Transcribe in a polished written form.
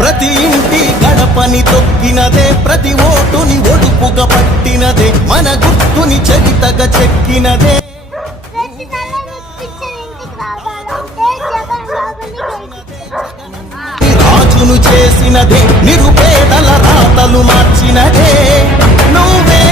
ప్రతి ఇంటి గడపని తొక్కినదే, ప్రతి ఓటుని ఒడుపుగా పట్టినదే, మన గుర్తుని చరితగా చెక్కినదే. రాజును చేసినదే, నిరుపేదల రాతలు మార్చినదే, నువ్వే